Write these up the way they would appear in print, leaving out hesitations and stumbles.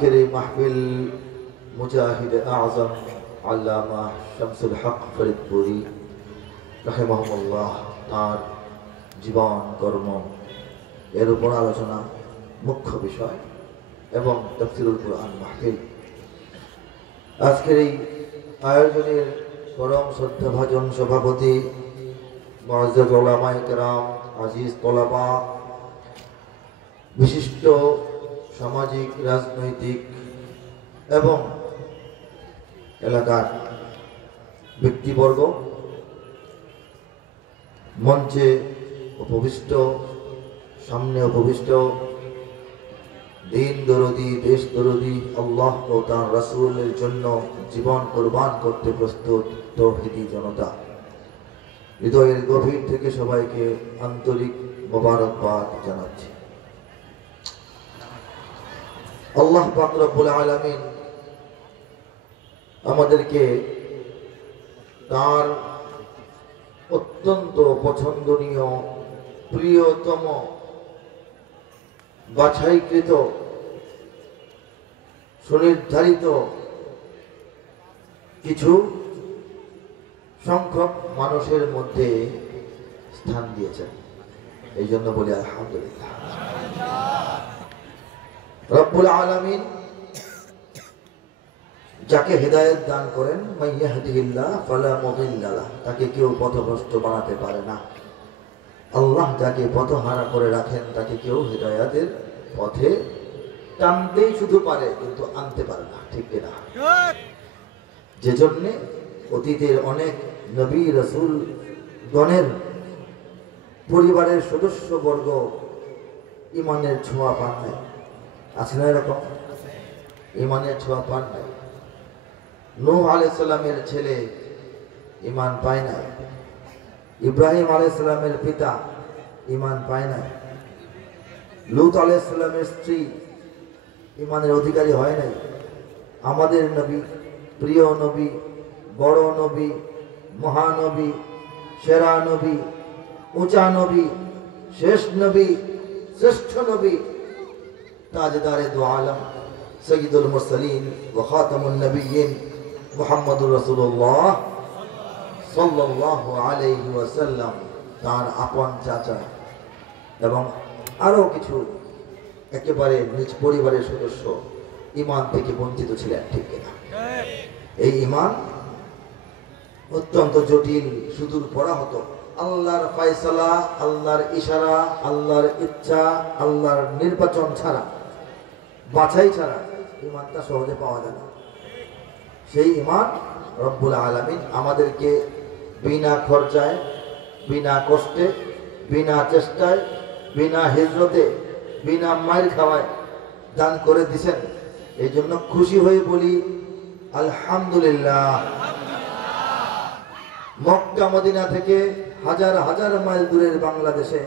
महफिल मुजाहिद आज़म अल्लामा शमसुल हक फरीदपुरी रहमहुल्लाह तार जीवन कर्म एर ऊपर आलोचना मुख्य विषय एवं तफसीरुल कुरान महफिल आजकेर এই आयोजনের परम श्रद्धाभाजन सभापति मुअज्जज उलामाए केराम আজিজ तलबा विशिष्ट सामाजिक राजनैतिक एवं एलाकार व्यक्तिवर्ग मंचे उपविष्ट सामने उपविष्ट दीन दरदी देश दरदी अल्लाह और तार रसूलेर जन्य जीवन कुरबान करते प्रस्तुत तौहीदी जनता हृदयेर गभीर थेके सबाइके आंतरिक मोबारकबाद जानाচ্ছি। अल्लाह पाक रब्बुल आलामीन आमादेरके तार अत्यंत पछंदनीय प्रियतम बाछाईकृत सुनिर्धारित किछु संख्यक मानुषेर मध्य स्थान दिएছেন। এই জন্য বলি আলহামদুলিল্লাহ। रब्बुल आलामीन जाके हिदायत दान करें मान याहदिहिल्लाह फला मुदिल्ला लाह ताके केउ पथभ्रष्ट बानाते पारे ना। अल्लाह जाके पथहारा करे राखें ताके केउ हिदायतेर पथे टानतेई शुधु पारे किन्तु आनते पारे ना। ठीक किना? जे जन्य अतीतेर अनेक नबी रसूल गणेर परिवारेर सदस्यबर्ग ईमानेर ছোঁয়া पान নাই। আছে না এরকম? ঈমানের ছোঁয়া পান নাই। নূহ আলাইহিস সালামের ছেলে ঈমান পায় নাই। ইব্রাহিম আলাইহিস সালামের পিতা ঈমান পায় নাই। লূত আলাইহিস সালামের স্ত্রী ঈমানের অধিকারী হয় নাই। আমাদের নবী, প্রিয় নবী, বড় নবী, মহানবী, সেরা নবী, উঁচা নবী, শেষ নবী, শ্রেষ্ঠ নবী, ताजदारे दो आलम सय्यदुल मुरसलीन व खातमुन नबिय्यिन मुहम्मदुर रसूलुल्लाह सल्लल्लाहु आलैहि वसल्लम तार आपन चाचा एवं आरो किछु एकेबारे निज परिवारेर सदस्य ईमान थेके वंचित छिलेन। ठीक किना? এই ईमान अत्यंत जटिल सुदूर पड़ा हतो। আল্লাহর ফয়সালা, আল্লাহর ইশারা, আল্লাহর ইচ্ছা, আল্লাহর নির্বাচন ছাড়া, বাছাই ছাড়া ঈমানটা সহজে পাওয়া যায় না। সেই ঈমান রব্বুল আলামিন আমাদেরকে বিনা খরচায়, বিনা কষ্টে, বিনা চেষ্টায়, বিনা হিজরতে, বিনা মাইর খাওয়ায় দান করে দিয়েছেন। এই জন্য খুশি হয়ে বলি আলহামদুলিল্লাহ। মক্কা মদিনা থেকে হাজার হাজার মাইল দূরের বাংলাদেশে,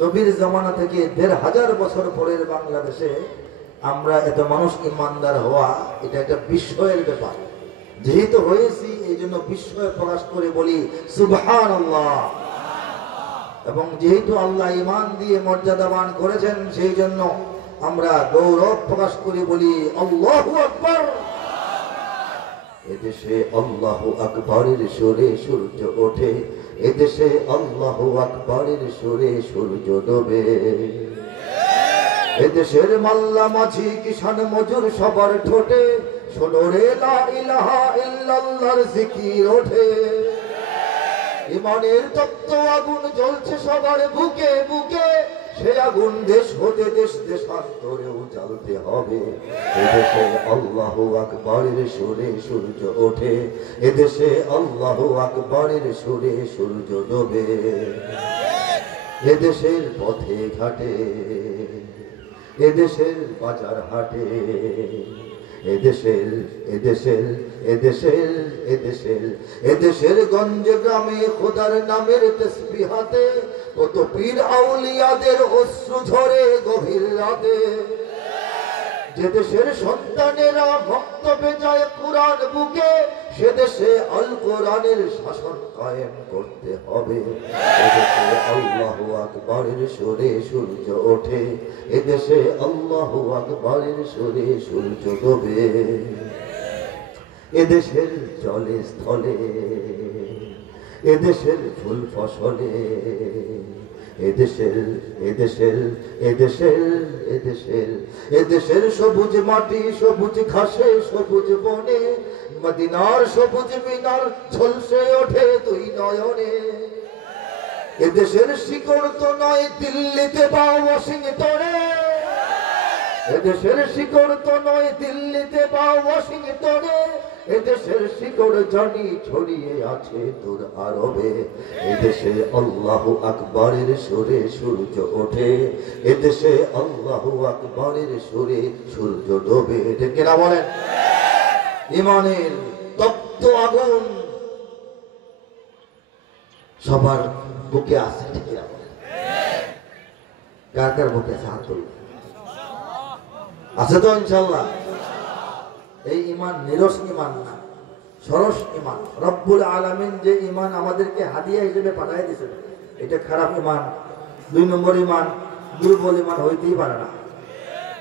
নবীর জামানা থেকে ১৫০০ বছর পরের বাংলাদেশে আমরা এত মানুষ ইমানদার হওয়া এটা একটা বিস্ময়ের ব্যাপার। যেহেতু হয়েছি এই জন্য বিস্ময় প্রকাশ করে বলি সুবহানাল্লাহ। এবং যেহেতু আল্লাহ ঈমান দিয়ে মর্যাদাবান করেছেন সেই জন্য আমরা গৌরব প্রকাশ করে বলি আল্লাহু আকবার। এদেশে আল্লাহু আকবরের সুরে সূর্য ওঠে, এদেশে আল্লাহু আকবরের সুরে সূর্য ডোবে। এদেশের মাল্লা মাঝি কিষান মজুর সবার ঠোঁটে শোনো রে লা ইলাহা ইল্লাল্লাহর জিকির ওঠে। ঈমানের তপ্ত আগুন জ্বলছে সবার বুকে বুকে, সে আগুন দেশ হতে দেশ দেশান্তরেও জ্বালতে হবে। এদেশে আল্লাহু আকবরের সুরে সূর্য ওঠে, এদেশে আল্লাহু আকবরের সুরে সূর্য ডোবে। এদেশের পথে ঘাটে, এদেশের বাজার হাটে, এদেশের এদেশের এদেশের এদেশের এদেশের গঞ্জে গ্রামে খোদার নামের তাসবিহাতে কত পীর আউলিয়াদের অশ্রু ঝরে গভীর রাতে। যে দেশের সন্তানেরা ভক্ত বেজায় কুরআন বুকে সে দেশে আল কোরআনের শাসন কায়েম করতে হবে। এদেশে আল্লাহু আকবারের সুরে সূর্য ওঠে, এদেশে আল্লাহু আকবারের সুরে সূর্য ডোবে। এদেশের জলে স্থলে, এদেশের ফুল ফসলে, এদেশের এদেশের এদেশের এদেশের এদেশের সবুজ মাটি, সবুজ ঘাসে, সবুজ বনে, মদিনার সবুজ মিনার ঝলসে ওঠে দুই নয়নে। এদেশের শিকড় তো নয় দিল্লিতে বা ওয়াশিংটনে, এদেশের শিকড় তো নয় দিল্লিতে বা ওয়াশিংটনে, এদেশের শিকড় জানি ছড়িয়ে আছে দূর আরবে। এদেশে আল্লাহু আকবারের সুরে সূর্য ওঠে, এদেশে আল্লাহু আকবারের সুরে সূর্য ডোবে। ঠিক না বলেন? ঈমানের তপ্ত আগুন সবার বুকে আছে। ঠিক না বলেন? কার কার বুকে আছে? হাত তুলুন। আছে তো ইনশাআল্লাহ? এই ঈমান নিরস ঈমান না, সরস ঈমান। রব্বুল আলামিন যে ঈমান আমাদেরকে হাদিয়া হিসেবে পাঠিয়ে দিয়েছেন, এটা খারাপ ঈমান, 2 নম্বর ঈমান, দুর্বল ঈমান হইতেই পারে না।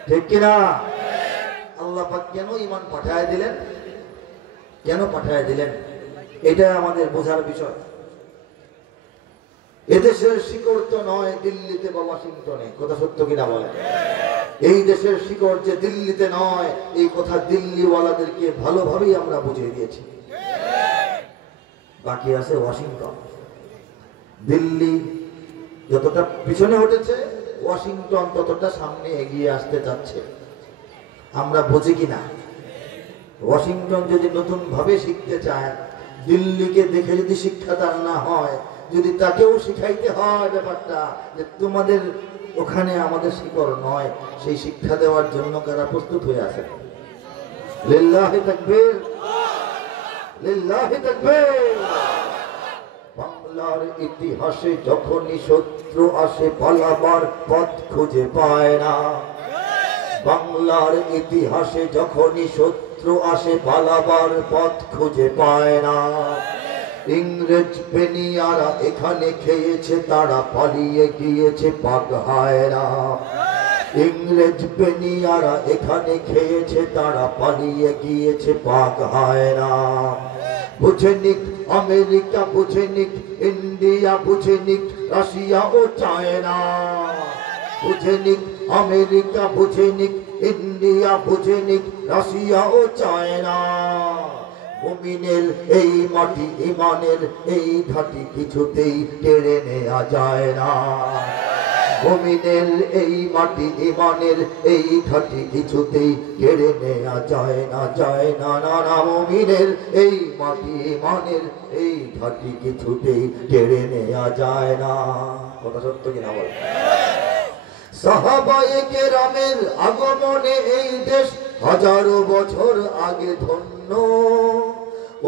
ঠিক কি না? আল্লাহ পাক কেন ঈমান পাঠিয়ে দিলেন, কেন পাঠিয়ে দিলেন, এটা আমাদের বোঝার বিষয়। এদেশের শিকড় তো নয় দিল্লিতে বা ওয়াশিংটনে, কথা সত্য কিনা বলেন? এই দেশের শিকড় যে দিল্লিতে নয়, এই কথা দিল্লিওয়ালাদেরকে ভালোভাবেই আমরা বুঝিয়ে দিয়েছি। বাকি আছে ওয়াশিংটন। দিল্লি যতটা পিছনে হটেছে, ওয়াশিংটন ততটা সামনে এগিয়ে আসতে যাচ্ছে। আমরা বুঝি কিনা? ওয়াশিংটন যদি নতুন ভাবে শিখতে চায়, দিল্লিকে দেখে যদি শিক্ষা তার না হয়, যদি তাকেও শিখাইতে হয় ব্যাপারটা যে তোমাদের ওখানে আমাদের শিকড় নয়, সেই শিক্ষা দেওয়ার জন্য কারা প্রস্তুত হয়ে আছে? লিল্লাহি তাকবীর, লিল্লাহি তাকবীর। বাংলার ইতিহাসে যখনই শত্রু আসে, পালাবার পথ খুঁজে পায় না। বাংলার ইতিহাসে যখনই শত্রু আসে, পালাবার পথ খুঁজে পায় না। ইংরেজ বেনিয়ারা এখানে খেয়েছে, তারা পালিয়ে গিয়েছে পাগহায়রা। ইংরেজ বেনিয়ারা এখানে খেয়েছে, তারা পালিয়ে গিয়েছে পাগহায়রা। বুঝে নিক আমেরিকা, বুঝে নিক ইন্ডিয়া, বুঝে নিক রাশিয়া ও চায়না। বুঝে নিক আমেরিকা, বুঝে নিক ইন্ডিয়া, বুঝে নিক রাশিয়া ও চায়না। মুমিনের এই মাটি, ঈমানের এই ঘাটি কিছুতেই কেড়ে নেওয়া যায় না। মুমিনের এই মাটি, ঈমানের এই ঘাটি কিছুতেই কেড়ে নেওয়া যায় না, যায় না, না না। মুমিনের এই মাটি, ঈমানের এই ঘাটি কিছুতেই কেড়ে নেওয়া যায় না। কথা সত্য কিনা বল? সাহাবায়ে কেরামের আগমনে এই দেশ হাজারো বছর আগে ধন্য।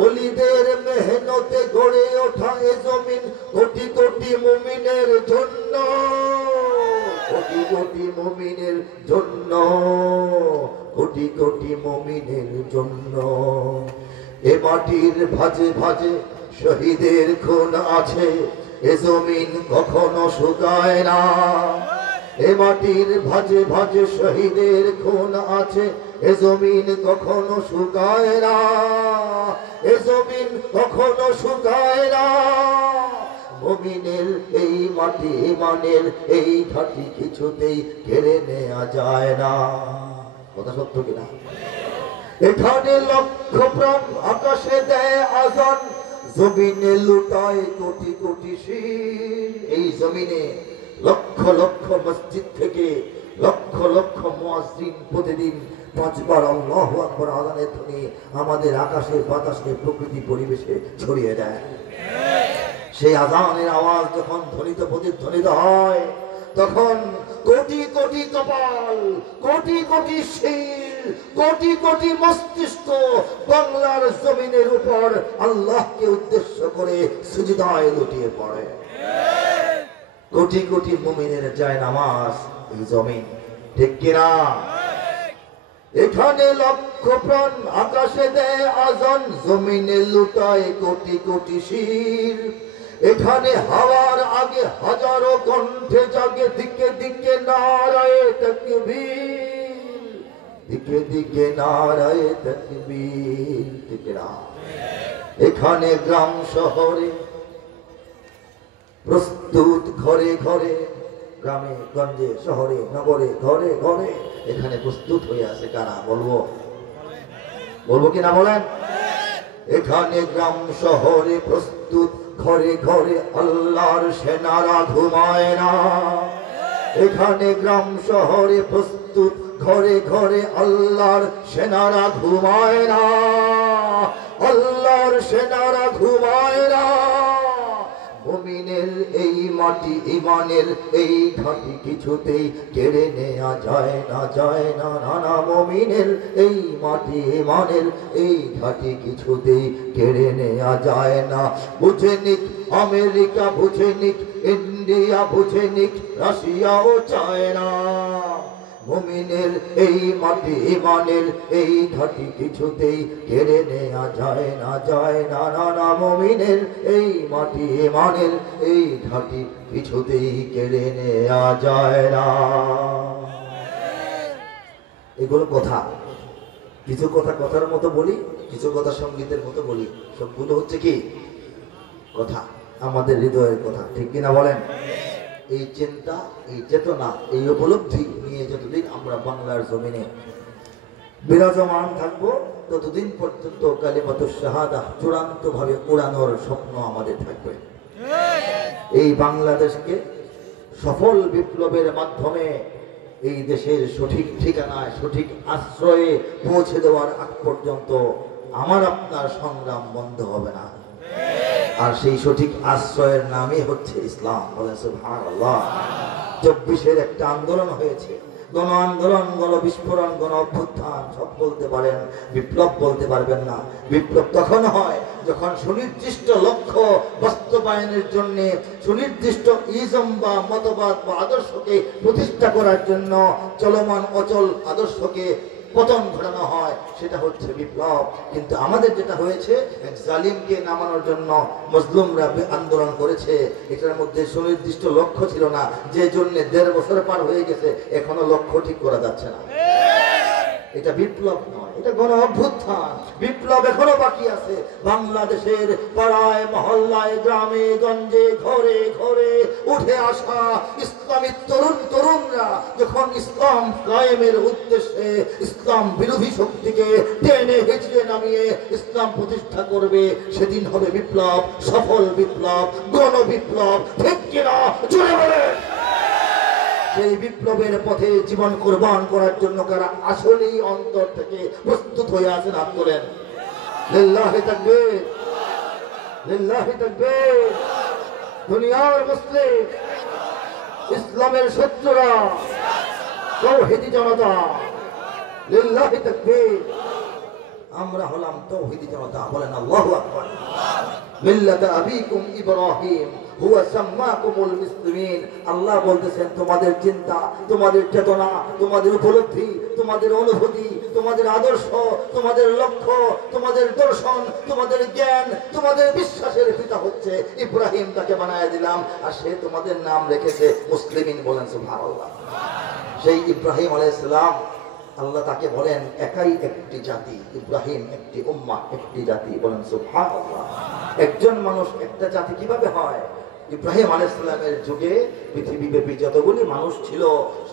ওলিদের মেহনতে গড়ে ওঠা এ জমিন কোটি কোটি মুমিনের জন্য, কোটি কোটি মুমিনের জন্য, কোটি কোটি মুমিনের জন্য। এ মাটির ভাজে ভাজে শহীদের খুন আছে, এ জমিন কখনো শুকায় না। এ মাটির ভাজে ভাজে শহীদের খুন আছে, এ জমিন কখনো শুকায় না, এ জমিন কখনো শুকায় না। মুমিনের এই মাটি, ঈমানের এই ঘাটি কিছুতেই কেড়ে নেওয়া যায় না। কথা সত্য কিনা? এখানে লক্ষ প্রাণ আকাশে দেয় আজান, জমিনে লুটায় কোটি কোটি শির। এই জমিনে লক্ষ লক্ষ মসজিদ থেকে লক্ষ লক্ষ মুয়াজ্জিন প্রতিদিন 5 বার আল্লাহু আকবার আযানের ধ্বনি আমাদের আকাশে বাতাসে প্রকৃতি পরিবেশে ছড়িয়ে দেয়। সেই আযানের আওয়াজ যখন ধ্বনিত প্রতিধ্বনিত হয়, তখন কোটি কোটি কপাল, কোটি কোটি শির, কোটি কোটি মস্তিষ্ক বাংলার জমিনের উপর আল্লাহকে উদ্দেশ্য করে সিজদায় লুটিয়ে পড়ে। কোটি কোটি মুমিনের যায় নামাজ এই জমিন। ঠিক কিনা? এখানে লক্ষ প্রাণ আকাশে দেয় আজান, জমিনে লুটায় কোটি কোটি শির। এখানে হাওয়ার আগে হাজারো কণ্ঠে জাগে দিকে দিকে নারায়ে তাকবীর, দিকে দিকে নারায়ে তাকবীর। ঠিক না? এখানে গ্রাম শহরে প্রস্তুত, ঘরে ঘরে, গ্রামে গঞ্জে শহরে নগরে ঘরে ঘরে এখানে প্রস্তুত হয়ে আছে। কারা বলবো? বলবো কিনা বলেন? এখানে গ্রাম শহরে প্রস্তুত, ঘরে ঘরে আল্লাহর সেনারা ঘুমায় না। এখানে গ্রাম শহরে প্রস্তুত, ঘরে ঘরে আল্লাহর সেনারা ঘুমায় না। আল্লাহর সেনারা ঘুমায় না। মুমিনের এই মাটি, ইমানের এই ঘাটি কিছুতেই কেড়ে নেওয়া যায় না, যায় না, না না। মুমিনের এই মাটি, ইমানের এই ঘাটি কিছুতেই কেড়ে নেওয়া যায় না। বুঝে নিক আমেরিকা, বুঝে নিক ইন্ডিয়া, বুঝে নিক রাশিয়া ও চায়না। মুমিনের এই মাটি, ইমানের এই ঘাটি কিছুতেই কেড়ে নেওয়া যায় না, যায় না, না না। মুমিনের এই মাটি, ইমানের এই ঘাটি কিছুতেই কেড়ে নেওয়া যায় না। এগুলো কথা, কিছু কথা কথার মতো বলি, কিছু কথা সঙ্গীতের মতো বলি। সবগুলো হচ্ছে কি কথা, আমাদের হৃদয়ের কথা। ঠিক কিনা বলেন? এই চিন্তা, এই চেতনা, এই উপলব্ধি নিয়ে যতদিন আমরা বাংলার জমিনে বিরাজমান থাকবো, ততদিন পর্যন্ত কালিমাতুশ শাহাদা চূড়ান্ত ভাবে উড়ানোর স্বপ্ন আমাদের থাকবে। এই বাংলাদেশকে সফল বিপ্লবের মাধ্যমে এই দেশের সঠিক ঠিকানায়, সঠিক আশ্রয়ে পৌঁছে দেওয়ার আগ পর্যন্ত আমার আপনার সংগ্রাম বন্ধ হবে না। আর সেই সঠিক আশ্রয়ের নামই হচ্ছে ইসলাম। বলে সুবহানাল্লাহ। 24-এর একটা আন্দোলন হয়েছে, গণ আন্দোলন, গণ বিস্ফোরণ, গণ অভ্যুত্থান সব বলতে পারেন, বিপ্লব বলতে পারবেন না। বিপ্লব তখন হয় যখন সুনির্দিষ্ট লক্ষ্য বাস্তবায়নের জন্য, সুনির্দিষ্ট ইজম বা মতবাদ বা আদর্শকে প্রতিষ্ঠা করার জন্য চলমান অচল আদর্শকে পতন ঘটানো হয়, সেটা হচ্ছে বিপ্লব। কিন্তু আমাদের যেটা হয়েছে, এক জালিমকে নামানোর জন্য মজলুমরা আন্দোলন করেছে। এটার মধ্যে সুনির্দিষ্ট লক্ষ্য ছিল না, যে জন্য 1.5 বছর পার হয়ে গেছে, এখনো লক্ষ্য ঠিক করা যাচ্ছে না। এটা বিপ্লব নয়, এটা গণ অভ্যুত্থান। বিপ্লব এখনো বাকি আছে। বাংলাদেশের পাড়ায় মহল্লায়, গ্রামে গঞ্জে, ঘরে ঘরে উঠে আসা ইসলামী তরুণরা যখন ইসলাম কায়েমের উদ্দেশ্যে ইসলাম বিরোধী শক্তিকে টেনে হেঁচড়ে নামিয়ে ইসলাম প্রতিষ্ঠা করবে, সেদিন হবে বিপ্লব, সফল বিপ্লব, গণ বিপ্লব। ঠিক কিনা? জোরে বলেন। সেই বিপ্লবের পথে জীবন কোরবান করার জন্য কারা আসলেই অন্তর থেকে প্রস্তুত হয়ে আছেন? হাত তোলেন। লিল্লাহি তাকবীর, লিল্লাহি তাকবীর। দুনিয়ার মুসলিম, ইসলামের শত্রুরা, তাওহীদি জনতা, লিল্লাহি তাকবীর। আমরা হলাম তাওহীদি জনতা। বলেন আল্লাহু আকবার। মিল্লাত আবিকুম ইব্রাহিম হুয়া সাম্মাকুমুল মুসলিমিন। আল্লাহ বলতেছেন, তোমাদের চিন্তা, তোমাদের চেতনা, তোমাদের উপলব্ধি, তোমাদের অনুভূতি, তোমাদের আদর্শ, তোমাদের লক্ষ্য, তোমাদের দর্শন, তোমাদের জ্ঞান, তোমাদের বিশ্বাসের পিতা হচ্ছে ইব্রাহিম। তাকে বানায় দিলাম, আর সে তোমাদের নাম রেখেছে মুসলিমিন। বলেন সুবহানাল্লাহ। সেই ইব্রাহিম আলাইহিস সালাম, আল্লাহ তাকে বলেন একাই একটি জাতি, ইব্রাহিম একটি উম্মাহ, একটি জাতি। বলেন সুবহানাল্লাহ। একজন মানুষ একটা জাতি কিভাবে হয়? ইব্রাহিম আলাইহিস সালামের যুগে পৃথিবীব্যাপী যতগুলি মানুষ ছিল,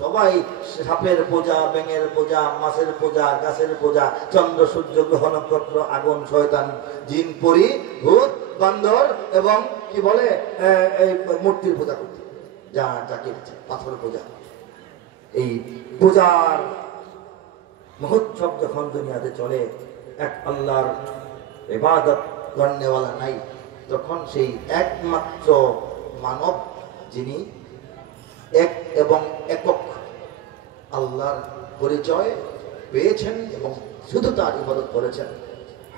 সবাই সাপের পূজা, ব্যাঙের পূজা, মাছের পূজা, গাছের পূজা, চন্দ্র সূর্য গ্রহ নক্ষত্র, আগুন, শয়তান, জিন, পরী, ভূত, বান্দর এবং কি বলে এই মূর্তির পূজা করত, যাকে পাথর পূজা। এই পূজার মহোৎসব যখন দুনিয়াতে চলে, এক আল্লাহর ইবাদত করনেওয়ালা নাই, তখন সেই একমাত্র মানব যিনি এক এবং একক আল্লাহর পরিচয় পেয়েছেন এবং শুধু তার ইবাদত করেছেন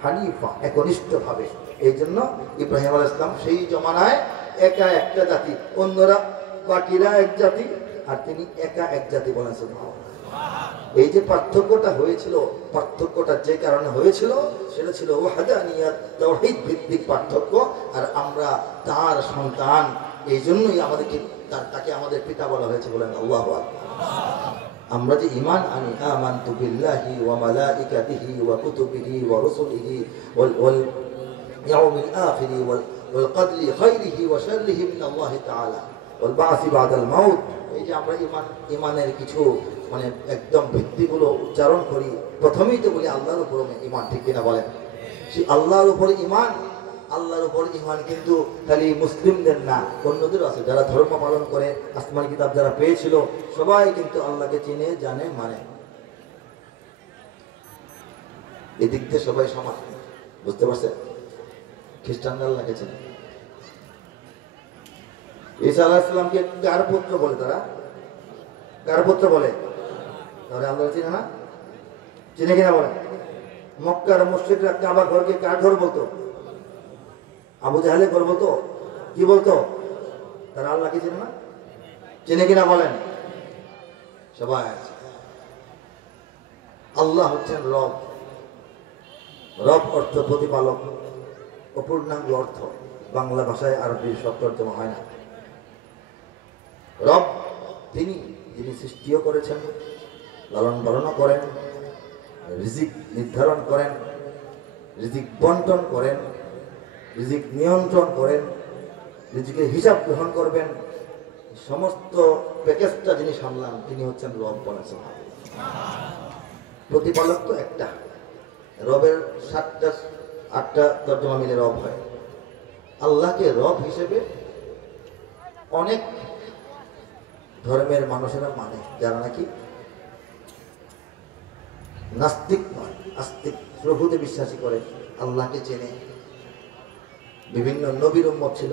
হানিফা, একনিষ্ঠভাবে। এই জন্য ইব্রাহিম আলাইহিস সালাম সেই জমানায় একা একটা জাতি, অন্যরা বাকিরা এক জাতি, আর তিনি একা এক জাতি। বলেন সুবহানাল্লাহ। এই যে পার্থক্যটা হয়েছিল, পার্থক্যটা যে কারণে হয়েছিল সেটা ছিল ওয়াহদানিয়াত, তাওহীদ ভিত্তিক পার্থক্য। আর আমরা তার সন্তান, এই জন্যই আমাদেরকে তাকে আমাদের পিতা বলা হয়েছে। বলেন আল্লাহু আকবার। আমরা যে ঈমান আনি, আমানতু বিল্লাহি ওয়া মালাইকাতিহি ওয়া কুতুবিহি ওয়া রুসুলিহি ওয়াল ইয়াউমিল আখিরি ওয়াল কদরি খাইরিহি ওয়া শাররিহি মিন আল্লাহি তাআলা ওয়াল বা'সি বা'দাল মাউত। এই যে আমরা ঈমানের কিছু মানে একদম ভিত্তিগুলো উচ্চারণ করি, প্রথমেই তো বলি আল্লাহর উপর ঈমান, ঠিক কিনা বলেন? সেই আল্লাহর উপর ঈমান, আল্লাহর উপর ঈমান কিন্তু খালি মুসলিমদের না, অন্যদেরও আছে। যারা ধর্ম পালন করে, আসমানি কিতাব যারা পেয়েছিল, সবাই কিন্তু আল্লাহকে চিনে, জানে, মানে। এদিক দিয়ে সবাই সমান, বুঝতে পারছেন? খ্রিস্টানরা আল্লাহকে চেনে। ঈসা আলাইহিস সালামকে কার পুত্র বলে? তারা কার পুত্র বলে? তাহলে আল্লাহ চিনে না? চিনে কিনা বলেন? মক্কার মুশরিকরা কাবা ঘরকে কার ঘর বলতো? আবু জাহেলের ঘর বলতো। কি বলতো? তারা আল্লাহকে চিনে না? চিনে কিনা বলেন? সবাই আছে। আল্লাহ হচ্ছেন রব। রব অর্থ প্রতিপালক, অপূর্ণাঙ্গ অর্থ। বাংলা ভাষায় আরবি শব্দ তর্জমা হয় না। রব তিনি, যিনি সৃষ্টিও করেছেন, লালন পালনও করেন, রিজিক নির্ধারণ করেন, রিজিক বন্টন করেন, রিজিক নিয়ন্ত্রণ করেন, রিজিকের হিসাব গ্রহণ করবেন, সমস্ত প্যাকেজটা যিনি সামলান, তিনি হচ্ছেন রব বলেছেন। প্রতিপালক তো একটা, রবের 7টা 8টা তর্জমা মিলে রব হয়। আল্লাহকে রব হিসেবে অনেক ধর্মের মানুষেরা মানে, যারা নাকি নাস্তিক নয়, আস্তিক, প্রভুতে বিশ্বাসী করে, আল্লাহকে চেনে, বিভিন্ন নবীর উম্মত ছিল,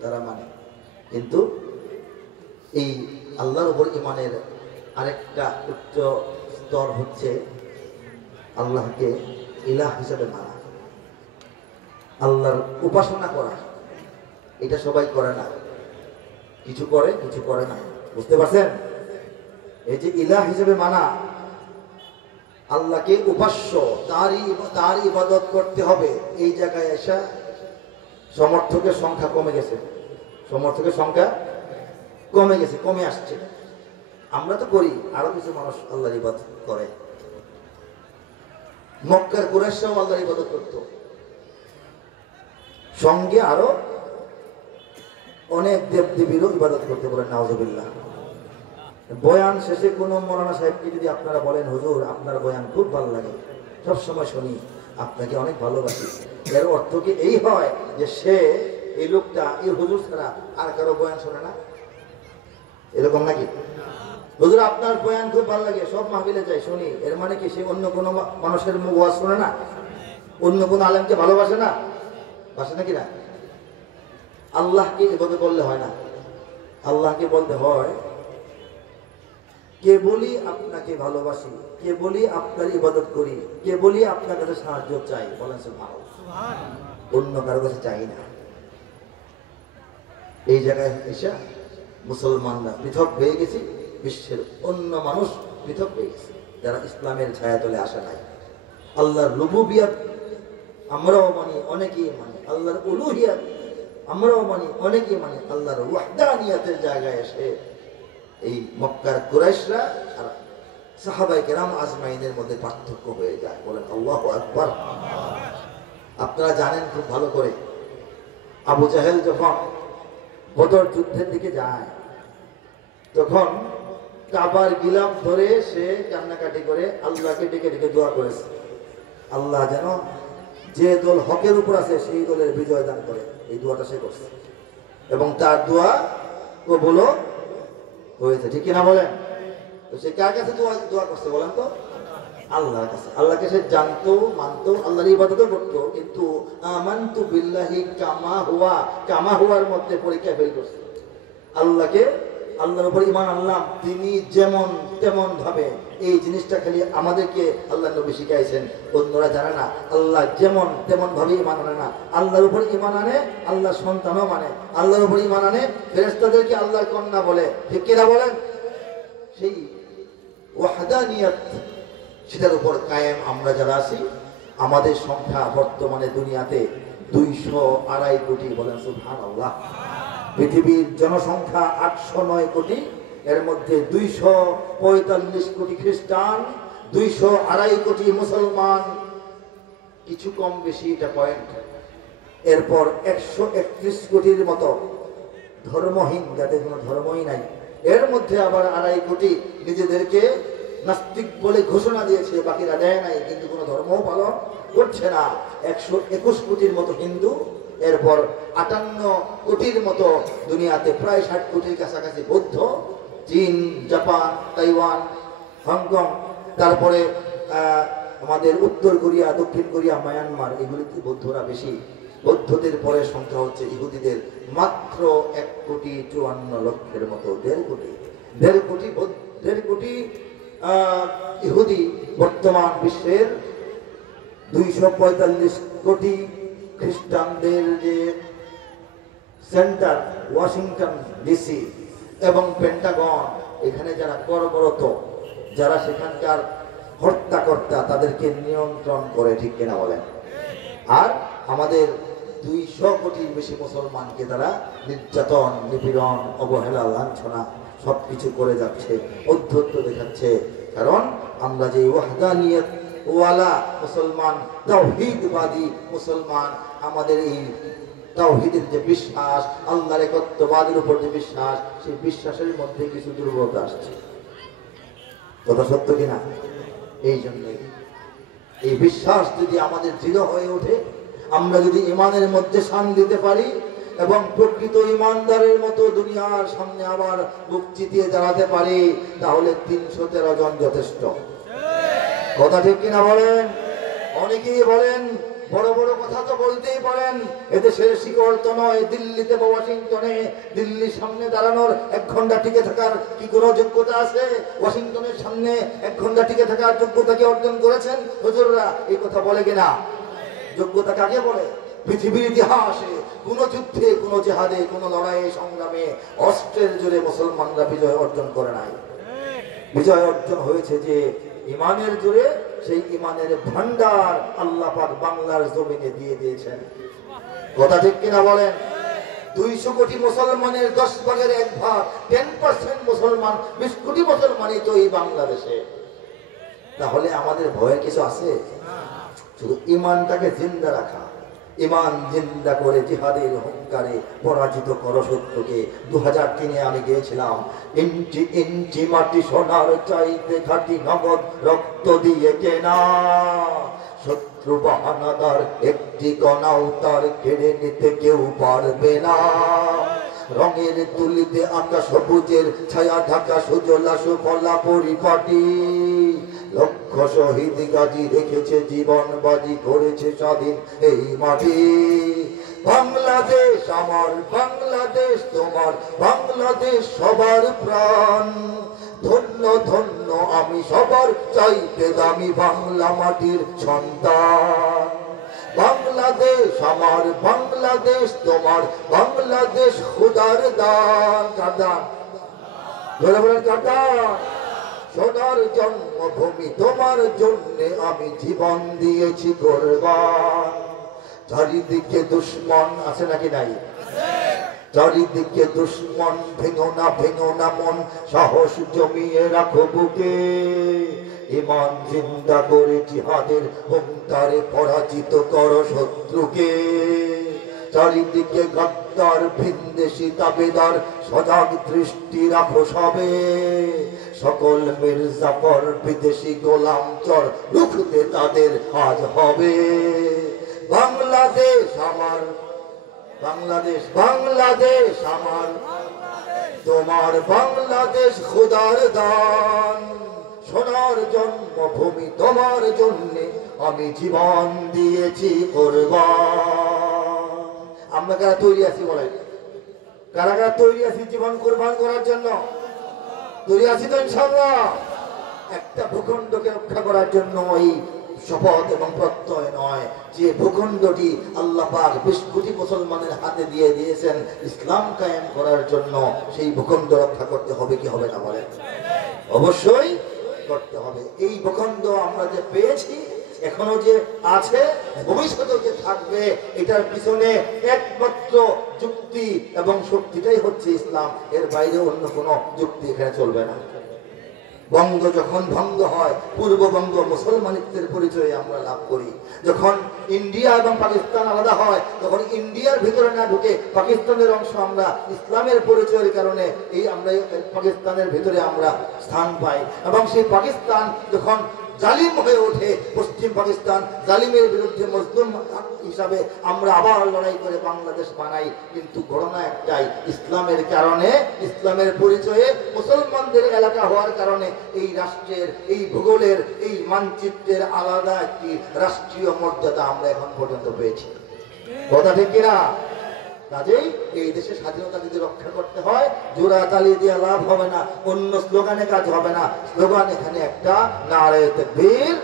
তারা মানে। কিন্তু এই আল্লাহর উপর ঈমানের আরেকটা উচ্চ স্তর হচ্ছে আল্লাহকে ইলাহ হিসেবে মানা, আল্লাহর উপাসনা করা। এটা সবাই করে না, কিছু করে, কিছু করে না, বুঝতে পারছেন? এই যে ইলাহ হিসেবে মানা, আল্লাহকে উপাস্য, তার ইবাদত করতে হবে, এই জায়গায় এসে সমর্থকের সংখ্যা কমে গেছে। সমর্থকের সংখ্যা কমে গেছে, কমে আসছে। আমরা তো করি, আরো কিছু মানুষ আল্লাহর ইবাদত করে। মক্কার কুরাইশরাও আল্লাহর ইবাদত করত, সঙ্গে আরো অনেক দেবদেবীরও ইবাদত করতে বলেন, নাউজুবিল্লাহ। বয়ান শেষে কোনো মৌলানা সাহেবকে যদি আপনারা বলেন, হুজুর আপনার বয়ান খুব ভালো লাগে, সবসময় শুনি, আপনাকে অনেক ভালোবাসি, এর অর্থ কি এই হয় যে সে, এই লোকটা, এই হুজুর ছাড়া আর কারো বয়ান শোনে না? এরকম নাকি? হুজুর আপনার বয়ান খুব ভালো লাগে, সব মাহফিলে যাই, শুনি, এর মানে কি সে অন্য কোনো মানুষের ওয়াজ শোনে না? অন্য কোনো আলেমকে ভালোবাসে না? বাসে নাকি না? আল্লাহকে এভাবে বললে হয় না। আল্লাহকে বলতে হয়, কে বলি আপনাকে ভালোবাসি, কে বলি আপনার ইবাদত করি, কে বলি আপনার কাছে সাহায্য চাই, বলেন সুবহানাল্লাহ। অন্য কারো কাছে চাই না। এই জায়গায় এসে মুসলমানরা পৃথক হয়ে গেছি, বিশ্বের অন্য মানুষ পৃথক হয়ে গেছে, যারা ইসলামের ছায়াতলে আসে নাই। আল্লাহর রুবুবিয়ত আমরাও মানি, অনেকেই মানি। আল্লাহর উলুহিয়ত আমরাও মানি, অনেকেই মানি। আল্লাহর ওয়াহদানিয়তের জায়গায় এসে এই মক্কার কুরাইশরা আর সাহাবায়ে কেরাম আজমাইনের মধ্যে পার্থক্য হয়ে যায়। বলেন আল্লাহু আকবার। আপনারা জানেন খুব ভালো করে, আবু জাহেল যখন বদর যুদ্ধের দিকে যায়, তখন কাবার গিলাফ ধরে সে কান্নাকাটি করে আল্লাহকে ডেকে ডেকে দোয়া করেছে, আল্লাহ যেন যে দল হকের উপর আছে সেই দলের বিজয় দান করে। এই দোয়াটা সে করছে এবং তার দোয়া কবুল হয়েছে, ঠিক কিনা বলেন? তো সে কার কাছে দোয়া করছে বলেন তো? আল্লাহর কাছে। আল্লাহকে সে জানতো, মানতো, আল্লাহর ইবাদতও করতো, কিন্তু আমানতু বিল্লাহি কামা হুয়ার মধ্যে পরীক্ষা ফেল করছে। আল্লাহকে, আল্লাহর উপর ঈমান আনলাম, তিনি যেমন তেমন ভাবে, এই জিনিসটা খালি আমাদেরকে আল্লাহ নবী শিখাইছেন, অন্যরা জানে না। আল্লাহ যেমন তেমন ভাবে ঈমান আনে না, আল্লাহর উপর ঈমান আনে, আল্লাহর সন্তানও মানে, আল্লাহর উপর ঈমান আনে, ফেরেশতাদেরকে আল্লাহর কন্যা বলে, ঠিক কিনা বলেন? সেই ওয়াহদানিয়ত সেটার উপর কায়েম আমরা যারা আছি। আমাদের সংখ্যা বর্তমানে দুনিয়াতে 202 কোটি, বলেন সুবহানাল্লাহ। পৃথিবীর জনসংখ্যা 809 কোটি, এর মধ্যে 245 কোটি খ্রিস্টান, 202 কোটি মুসলমান, কিছু কম বেশি এটা পয়েন্ট। এরপর 131 কোটির মতো ধর্মহীন, যাদের কোনো ধর্মই নাই। এর মধ্যে আবার 2.5 কোটি নিজেদেরকে নাস্তিক বলে ঘোষণা দিয়েছে, বাকিরা দেয় নাই, কিন্তু কোনো ধর্মও পালন করছে না। 121 কোটির মতো হিন্দু, এরপর 58 কোটির মতো দুনিয়াতে প্রায় 60 কোটির কাছাকাছি বৌদ্ধ, চীন, জাপান, তাইওয়ান, হংকং, তারপরে আমাদের উত্তর কোরিয়া, দক্ষিণ কোরিয়া, মায়ানমার, এগুলিতে বৌদ্ধরা বেশি। বৌদ্ধদের পরে সংখ্যা হচ্ছে ইহুদিদের মাত্র 1,54,00,000-এর মতো। 1.5 কোটি ইহুদি বর্তমান বিশ্বের। 245 কোটি খ্রিস্টানদের যে সেন্টার ওয়াশিংটন ডিসি এবং পেন্টাগন, এখানে যারা কর্মরত, যারা সেখানকার হত্যাকর্তা, তাদেরকে নিয়ন্ত্রণ করে, ঠিক কিনা বলেন? আর আমাদের 200 কোটির বেশি মুসলমানকে তারা নির্যাতন, নিপীড়ন, অবহেলা, লাঞ্ছনা সবকিছু করে যাচ্ছে, অধ্যত্ব দেখাচ্ছে। কারণ আমরা যে ওয়াহদানিয়ত ওয়ালা মুসলমান, তাওহীদবাদী মুসলমান, আমাদের এই তাওহীদের যে বিশ্বাস, আল্লাহর একত্ববাদের উপর যে বিশ্বাস, সেই বিশ্বাসের মধ্যে কিছু দুর্বলতা আসছে। কথা সত্য কিনা? এই জন্যই এই বিশ্বাস যদি আমাদের দৃঢ় হয়ে ওঠে, আমরা যদি ইমানের মধ্যে শান দিতে পারি এবং প্রকৃত ইমানদারের মতো দুনিয়ার সামনে আবার বুক চিতিয়ে দাঁড়াতে পারি, তাহলে 313 জন যথেষ্ট। কথা ঠিক কিনা বলেন? অনেকেই বলেন বড় বড় কথা তো বলতেই পারেন, এদেশের শিকড় তো নয়, দিল্লিতে বা ওয়াশিংটনে দিল্লির সামনে দাঁড়ানোর 1 ঘন্টা টিকে থাকার কি কোনো যোগ্যতা আছে? ওয়াশিংটনের সামনে 1 ঘন্টা টিকে থাকার যোগ্যতা কি অর্জন করেছেন হুজুররা? এই কথা বলে কিনা? যোগ্যতা কাকে বলে? পৃথিবীর ইতিহাসে কোন যুদ্ধে, কোন জেহাদে, কোন লড়াইয়ে, সংগ্রামে অস্ত্রের জোরে মুসলমানরা বিজয় অর্জন করে নাই। বিজয় অর্জন হয়েছে যে ইমানের জোরে। সেই ইমানের ভান্ডার আল্লাহ পাক বাংলার জমিনে দিয়ে দিয়েছেন। কথা ঠিক কিনা বলেন? 200 কোটি মুসলমানের 10 ভাগের 1 ভাগ, 10% মুসলমান, 20 কোটি মুসলমানই তো এই বাংলাদেশে। তাহলে আমাদের ভয়ের কিছু আছে? শুধু ইমানটাকে জিন্দা রাখা। ইমান জিন্দা করে জিহাদের হুঙ্কারে পরাজিত করো শত্রুকে। 2003-এ আমি গিয়েছিলাম, ইঞ্চি ইঞ্চি মাটি সোনার চাইতে খাঁটি নগদ রক্ত দিয়ে কেনা। শত্রু বাহানাদার একটি কণাও তার কেড়ে নিতে কেউ পারবে না। রঙের তুলিতে আঁকা সবুজের ছায়া ঢাকা সুজলা সুফলা পরিপাটি। লক্ষ শহীদ গাজী রেখেছে জীবন বাজি, করেছে স্বাধীন এই মাটি। বাংলাদেশ আমার, বাংলাদেশ তোমার, বাংলাদেশ সবার প্রাণ। ধন্য ধন্য আমি সবার চাইতে দামি বাংলা মাটির সন্তান। বাংলাদেশ আমার, বাংলাদেশ তোমার, বাংলাদেশ খোদার দান। কার দান? ধরে বলেন কার দান? সোনার জন্মভূমি, তোমার জন্য আমি জীবন দিয়েছি কোরবান। চারিদিকে দুশ্মন আছে নাকি নাই? চারিদিকে দুশ্মন, ভেঙো না মন, সাহস জমিয়ে রাখো বুকে। ইমান জিন্দা করে জিহাদের হুঙ্কারে পরাজিত করো শত্রুকে। চারিদিকে গদ্দার ভিনদেশি দাবেদার, সজাগ দৃষ্টি রাখো সবে। সকল মির্জাফর বিদেশি গোলাম চর, রুখতে তাদের আজ হবে। বাংলাদেশ আমার, বাংলাদেশ, বাংলাদেশ আমার, তোমার বাংলাদেশ খোদার দান। সোনার জন্মভূমি, তোমার জন্যে আমি জীবন দিয়েছি কোরবান। আমরা কারা তৈরি আছি বলেন? কারা কারা তৈরি আছি জীবন কোরবান করার জন্য? তৈরি আছি তো ইনশাআল্লাহ? একটা ভূখণ্ডকে রক্ষা করার জন্য এই শপথ এবং প্রত্যয় নয়, যে ভূখণ্ডটি আল্লাহ পাক 20 কোটি মুসলমানের হাতে দিয়ে দিয়েছেন ইসলাম কায়েম করার জন্য, সেই ভূখণ্ড রক্ষা করতে হবে কি হবে না বলেন? অবশ্যই করতে হবে। এই ভূখণ্ড আমরা যে পেয়েছি, এখনো যে আছে, ভবিষ্যতেও যে থাকবে, এটার পিছনে একমাত্র যুক্তি এবং শক্তিটাই হচ্ছে ইসলাম। এর বাইরে অন্য কোনো যুক্তি এখানে চলবে না। বঙ্গ যখন ভঙ্গ হয়, পূর্ববঙ্গ মুসলমানিত্বের পরিচয়ে আমরা লাভ করি। যখন ইন্ডিয়া এবং পাকিস্তান আলাদা হয়, তখন ইন্ডিয়ার ভিতরে না ঢুকে পাকিস্তানের অংশ আমরা ইসলামের পরিচয়ের কারণে আমরা পাকিস্তানের ভিতরে আমরা স্থান পাই। এবং সেই পাকিস্তান যখন জালিম হয়ে ওঠে, পশ্চিম পাকিস্তান জালিমের বিরুদ্ধে মজলুম হিসাবে আমরা আবার লড়াই করে বাংলাদেশ বানাই। কিন্তু ঘটনা একটাই, ইসলামের কারণে, ইসলামের পরিচয়ে মুসলমানদের এলাকা হওয়ার কারণে এই রাষ্ট্রের, এই ভূগোলের, এই মানচিত্রের আলাদা একটি রাষ্ট্রীয় মর্যাদা আমরা এখন পর্যন্ত পেয়েছি। কথা ঠিক কিনা? কাজেই এই দেশে স্বাধীনতা যদি রক্ষা করতে হয়, জোড়া চালিয়ে দিয়ে লাভ হবে না, অন্য স্লোগানে কাজ হবে না। স্লোগান এখানে একটা, নারে তাকবীর,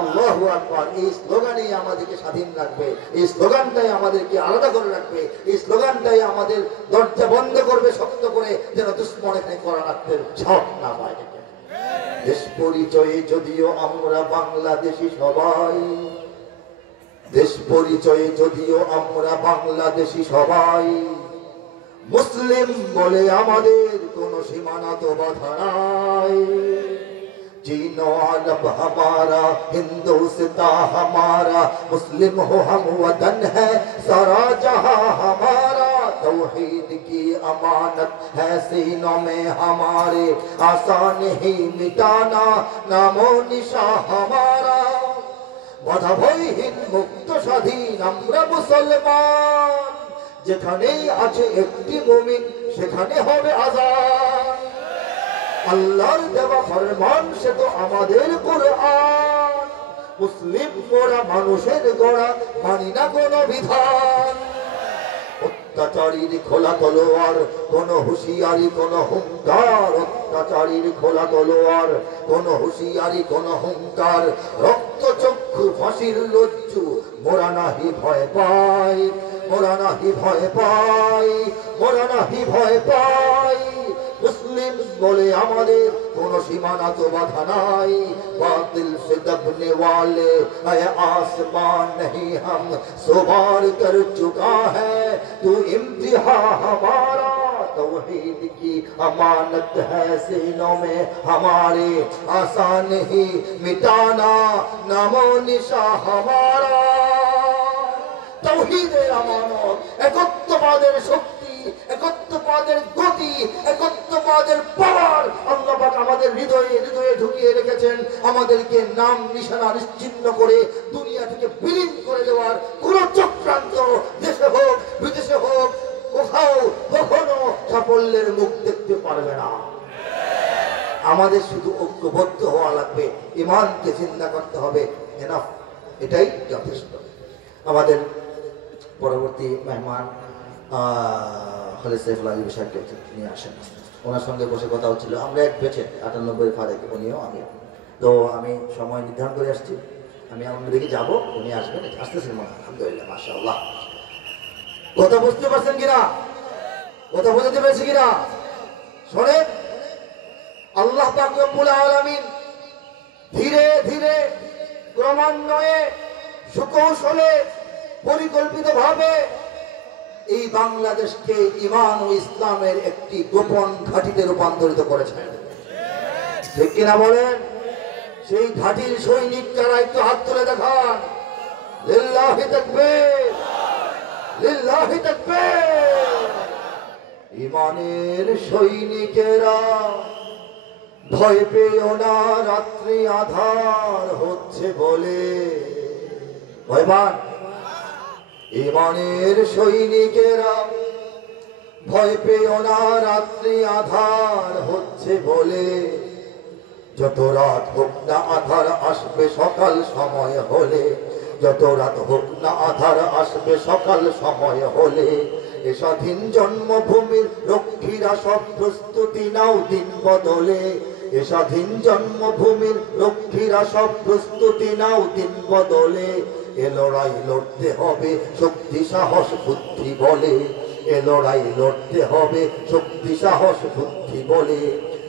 আল্লাহু আকবার। এই স্লোগানই আমাদেরকে স্বাধীন রাখবে, এই স্লোগানটাই আমাদেরকে আলাদা করে রাখবে, এই স্লোগানটাই আমাদের দরজা বন্ধ করবে শক্ত করে, যেন দুশ্মন এখানে করা রাখতে সাহস না পায়। দেশ পরিচয়ে যদিও আমরা বাংলাদেশি সবাই, দেশ পরিচয়ে যদিও আমরা বাংলাদেশি সবাই, মুসলিম বলে আমাদের কোনো সীমানা তো বাধা নাই। चीन आलम हमारा, हिंदुस्तान हमारा, मुस्लिम हो हम वतन है सारा जहां हमारा। तौहीद की अमानत है सीनों में हमारे, आसान ही मिटाना नामो निशा हमारा। বাধা ভয়হীন মুক্ত স্বাধীন আমরা মুসলমান, যেখানেই আছে একটি মুমিন সেখানে হবে আযান। আল্লাহর দেওয়া ফরমান সে তো আমাদের কোরআন, মুসলিম মোরা মানুষের গড়া, মানি না কোনো বিধান। অত্যাচারীর খোলা তলোয়ার, কোন হুঁশিয়ারি কোন হুঙ্কার, অত্যাচারীর খোলা তলোয়ার, কোন হুঁশিয়ারি কোন হুঙ্কার। রক্ত চক্ষু ফাঁসির লজ্জু মোরা নাহি ভয় পাই, মোরা নাহি ভয় পাই, মোরা নাহি ভয় পাই। मुस्लिम बोले আমাদের কোনো সীমানা তো বাধা নাই। बातिल से दबने वाले है आसमान नहीं हम सवार कर चुका है तू इम्तिहा हमारा। तौहीद की अमानत है सीनों में हमारे, आसान ही मिटाना नामो निशा हमारा। तौहीদের আমানত, একত্ববাদের শক্তি, একত্ববাদের গতি, একত্ববাদের পাওয়ার আল্লাহ পাক আমাদের হৃদয়ে হৃদয়ে ঢুকিয়ে রেখেছেন। আমাদেরকে নাম নিশানা নিশ্চিহ্ন করে দুনিয়া থেকে বিলীন করে দেওয়ার কোন চক্রান্ত দেশে হোক বিদেশে হোক কোথাও কখনো সাফল্যের মুখ দেখতে পারবে না। আমাদের শুধু ঐক্যবদ্ধ হওয়া লাগবে, ঈমানকে চিন্তা করতে হবে, এনাফ, এটাই যথেষ্ট। আমাদের পরবর্তী মেহমান খালেদ সাইফুল আলী সাহেবকে নিয়ে আসেন। ওনার সঙ্গে বসে কথা হচ্ছিল, আমরা এক বেছে 98 ফারেক, উনিও আমিও। তো আমি সময় নির্ধারণ করে আসছি, আমি অন্যদিকে যাব, উনি আসবেন, আসতেছেন মনে হয়, আলহামদুলিল্লাহ মাশাআল্লাহ। কথা বুঝতে পারছেন কিনা? কথা বুঝতে পেরেছি কিনা? শোনেন, আল্লাহ পাক রব্বুল আলামিন ধীরে ধীরে ক্রমান্বয়ে সুকৌশলে পরিকল্পিতভাবে এই বাংলাদেশকে ঈমান ও ইসলামের একটি গোপন ঘাঁটিতে রূপান্তরিত করেছেন। ঠিক কিনা বলেন? সেই ঘাঁটির সৈনিক যারা একটু হাত তুলে দেখান, লিল্লাহি তাকবীর, লিল্লাহি তাকবীর। ঈমানের সৈনিকেরা ভয় পেও না, রাত্রি আধার হচ্ছে বলে। ভয় পান? ঈমানের সৈনিকেরা ভয় পেও না, রাত্রি আধার হচ্ছে বলে। যত রাত হোক না আধার আসবে সকাল সময় হলে, যত রাত হোক না আধার আসবে সকাল সময় হলে। এ স্বাধীন জন্মভূমির রক্ষীরা সব প্রস্তুতি নাও দিন বদলে, এ স্বাধীন জন্মভূমির রক্ষীরা সব প্রস্তুতি নাও দিন বদলে। এ লড়াই লড়তে হবে শক্তি সাহস বুদ্ধি বলে, এ লড়াই লড়তে হবে শক্তি সাহস বুদ্ধি বলে।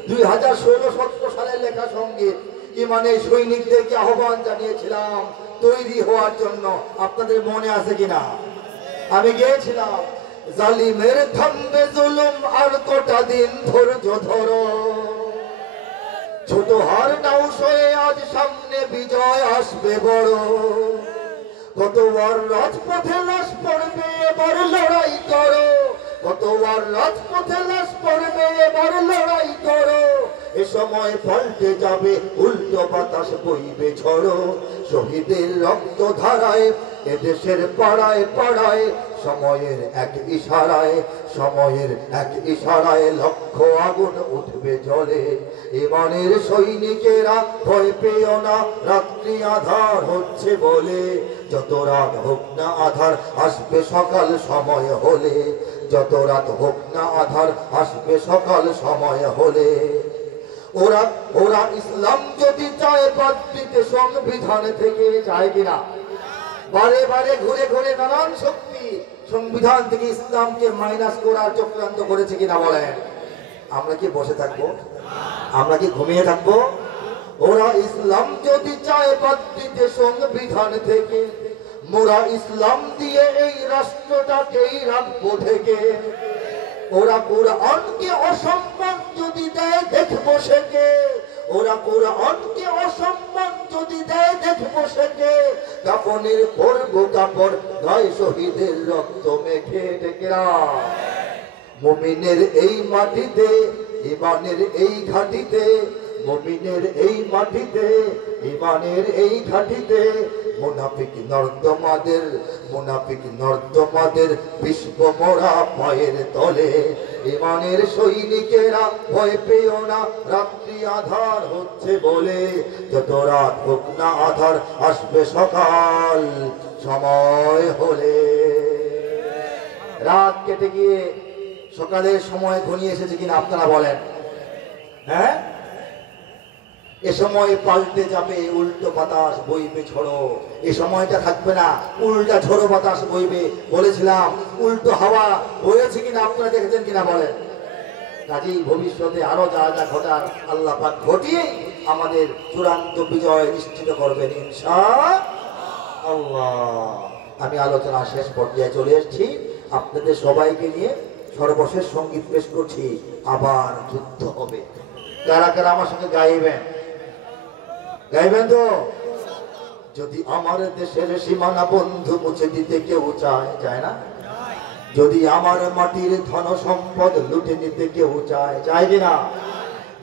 2016-17 সালের লেখা সঙ্গীত ইমানে সৈনিকদেরকে আহ্বান জানিয়েছিলাম তৈরি হওয়ার জন্য। আপনাদের মনে আছে কিনা? আমি গিয়েছিলাম, জালিমের থামবে জুলুম আর কটা দিন ধৈর্য ধরো, ছোট হার নাও সয়ে আজ সামনে বিজয় আসবে বড়, কতবার রাজপথে লাশ পড়বে এবার লড়াই করো, কতবার রাজপথে লাশ পড়বে এবার লড়াই করো, এ সময় পাল্টে যাবে উল্টো বাতাস বইবে ঝড়ো, শহীদের রক্ত ধারায় এদেশের পাড়ায় পাড়ায় সময়ের এক ইশারায়, সময়ের এক ইশারায় লক্ষ আগুন উঠবে জ্বলে, ইমানের সৈনিকেরা ভয় পেও না রাত্রি আধার হচ্ছে বলে, যত রাত হোক না আধার আসবে সকাল সময় হলে, যত রাত হোক না আধার আসবে সকাল সময় হলে, ওরা ওরা ইসলাম যদি চায় বাদ দিতে সংবিধান থেকে, চায় কিনা? বারে বারে ঘুরে ঘুরে নানান শক্তি সংবিধান থেকে ইসলামকে মাইনাস করার চক্রান্ত করেছে কিনা বলেন? আমরা কি বসে থাকবো? আমরা কি ঘুমিয়ে থাকবো? ওরা ইসলাম যদি চায় বাদ দিতে সংবিধান থেকে, মোরা ইসলাম দিয়ে এই রাষ্ট্রটাকেই রাখবো থেকে, ওরা কোরআনকে অসম্মান যদি দেয় দেখবো সেকে, ওরা কোরআনকে অসম্মান যদি দেয় দেখবো সেকে, কাফনের পরবো কাপড় গায়ে শহীদের রক্ত মেখে ডেকেরা, মুমিনের এই মাটিতে ইমানের এই ঘাটিতে, মুমিনের এই মাটিতে ইমানের এই ঘাটিতে, মুনাফিক নর্দমাদের বিশ্ব মোরা পায়ের তলে, ইমানের সৈনিকেরা ভয় পেও না রাত্রি আধার হচ্ছে বলে, যত রাত হোক না আধার আসবে সকাল সময় হলে। রাত কেটে গিয়ে সকালের সময় ঘনিয়ে এসেছে কিনা আপনারা বলেন? হ্যাঁ, এ সময় পাল্টে যাবে উল্টো বাতাস বইবে ঝড়ো, এ সময়টা থাকবে না, উল্টা ঝড়ো বাতাস বইবে। বলেছিলাম উল্টো হাওয়া বইছে কিনা আপনারা দেখেছেন কিনা বলেন? কাজেই ভবিষ্যতে আরো যা যা ঘটার আল্লাহ পাক ঘটিয়ে আমাদের চূড়ান্ত বিজয় নিশ্চিত করবেন ইনশাআল্লাহ। আমি আলোচনা শেষ পর্যায়ে চলে এসেছি, আপনাদের সবাইকে নিয়ে সর্বশেষ সঙ্গীত পেশ করছি, আবার যুদ্ধ হবে। কারা কারা আমার সঙ্গে গাইবেন? গাইবেন তো? যদি আমার দেশের সীমানা বন্ধু মুছে দিতে কেউ চায়, চায় না? যদি আমার মাটির ধন সম্পদ লুটে নিতে কেউ চায়, চায় কিনা?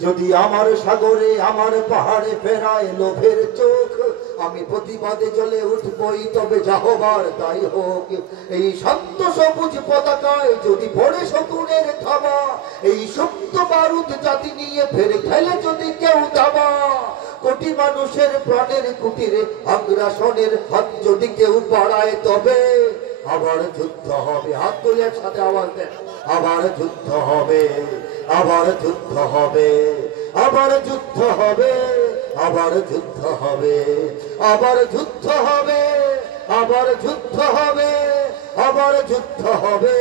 যদি আমার সাগরে আমার পাহাড়ে ফেরায় লোভের চোখ, আমি প্রতিবাদে জ্বলে উঠবই তবে যাহবার তাই হোক। এই শান্ত সবুজ পতাকায় যদি পড়ে শকুনের থাবা, এই সুপ্ত বারুদ জাতি নিয়ে ফের খেলে যদি কেউ দাবা, কোটি মানুষের প্রাণের কুটিরে আগ্রাসনের হাত যদি কেউ বাড়ায় তবে আবার যুদ্ধ হবে। হাত তুলে একসাথে আওয়াজ দেন, আবার যুদ্ধ হবে, আবার যুদ্ধ হবে, আবার যুদ্ধ হবে, আবার যুদ্ধ হবে, আবার যুদ্ধ হবে, আবার যুদ্ধ হবে, আবার যুদ্ধ হবে,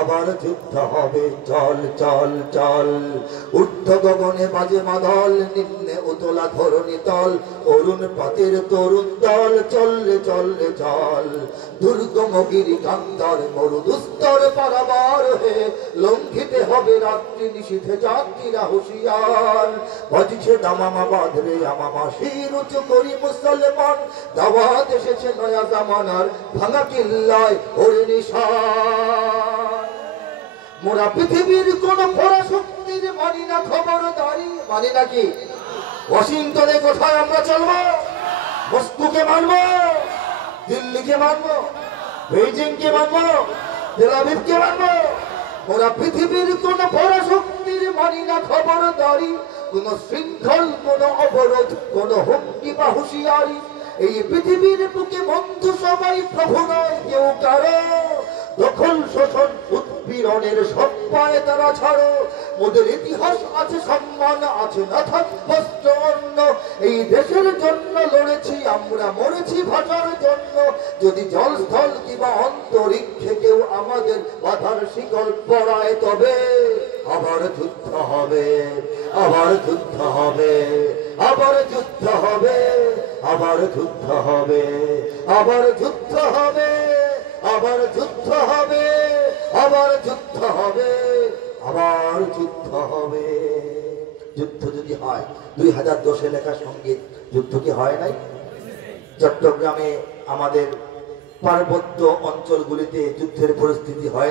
আবার যুদ্ধ হবে। চল চল চল, ঊর্ধ্ব গগনে বাজে মাদল, নিম্নে উতলা ধরণী তল, অরুণ পাতের তরুণ দল, চললে চললে চল। দুর্গম গিরি কান্তার মরু দুস্তর পারাবার হে, লঙ্ঘিতে হবে রাত্রি নিশীথে যাত্রীরা হুঁশিয়ার। বাজছে দামামা বাঁধরে আমামা শির উঁচু করি মুসলমান, দাওয়াত এসেছে নয়া জামানার ভাঙা কিল্লায় ওরে নিশান। মোরা পৃথিবীর কোন পরাশক্তির মানি না খবরদারি, মানি নাকি? ওয়াশিংটনে কোথায় আমরা চলবো? মস্কোকে মানবো, দিল্লিকে মানবো, বেইজিংকে মানবো, তেল আবিবকে মানবো? মোরা পৃথিবীর কোন পরাশক্তির মানি না খবরদারি, কোন শৃঙ্খল, কোন অবরোধ, কোন হুমকি বা হুঁশিয়ারি। এই পৃথিবীর বুকে বন্ধু সবাই, প্রভু নয় কেউ কারো। দখল শোষণ উৎপীড়নের সব পায় তারা ছাড়ো, ওদের ইতিহাস আছে, সম্মান আছে, না থাক বস্ত্র অন্য। এই দেশের জন্য লড়েছি আমরা, মরেছি ভাষার জন্য। যদি জলস্থল কিংবা অন্তরিক্ষে কেউ আমাদের বাধার শিকল পড়ায় তবে আবার যুদ্ধ হবে, আবার যুদ্ধ হবে, আবার যুদ্ধ হবে, আবার যুদ্ধ হবে, আবার যুদ্ধ হবে, আবার যুদ্ধ হবে, আবার যুদ্ধ হবে, আবার যুদ্ধ হবে। যুদ্ধ যদি হয়, 2010-এ লেখা সঙ্গীত, যুদ্ধ কি হয় নাই? চট্টগ্রামে আমাদের পার্বত্য অঞ্চলগুলিতে যুদ্ধের পরিস্থিতি হয় না।